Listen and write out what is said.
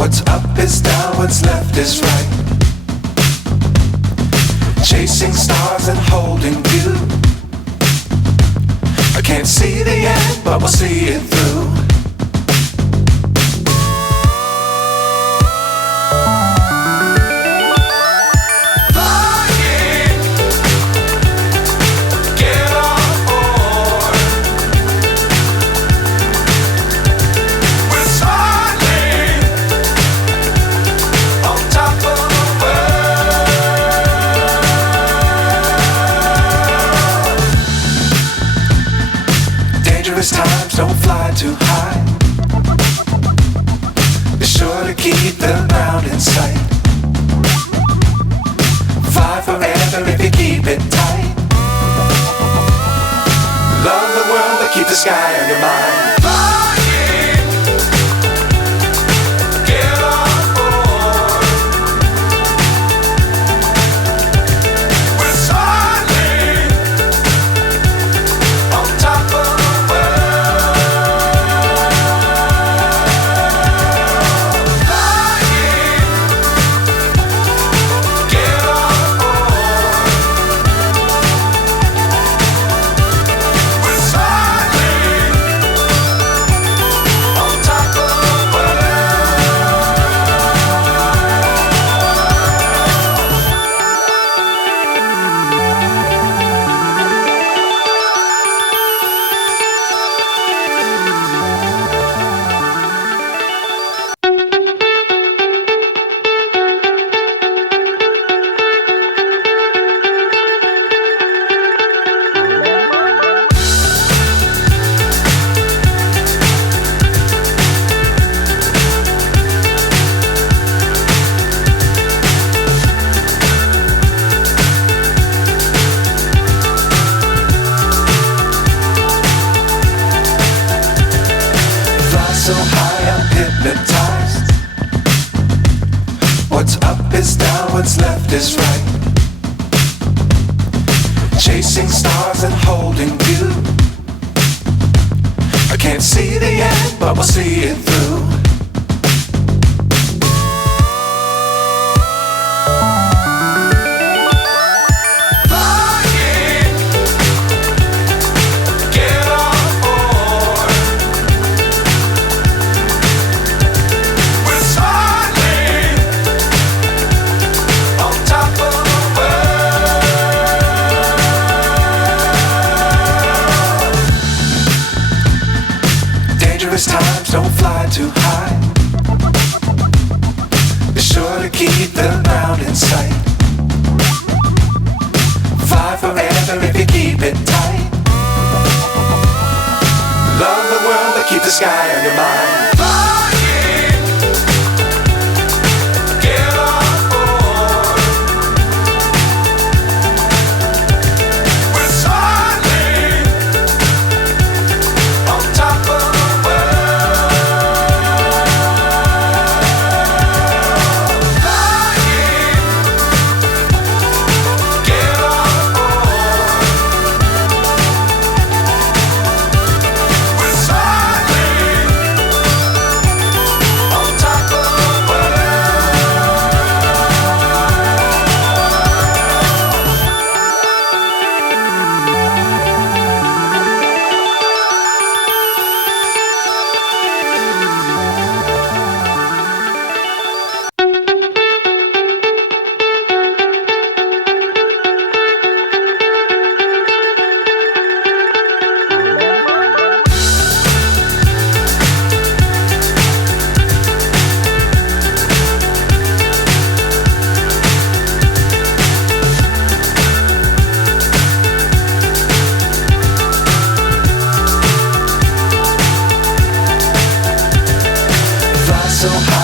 What's up is down, what's left is right. Chasing stars and holding you. I can't see the end, but we'll see it through. Dangerous times, don't fly too high. Be sure to keep the ground in sight. Fly forever if you keep it tight. Love the world, but keep the sky on your mind. So high, I'm hypnotized. What's up is down, what's left is right. Chasing stars and holding you. I can't see the end, but we'll see it through. Dangerous times, don't fly too high. Be sure to keep the ground in sight. Fly forever if you keep it tight. Love the world, but keep the sky on your mind. So high.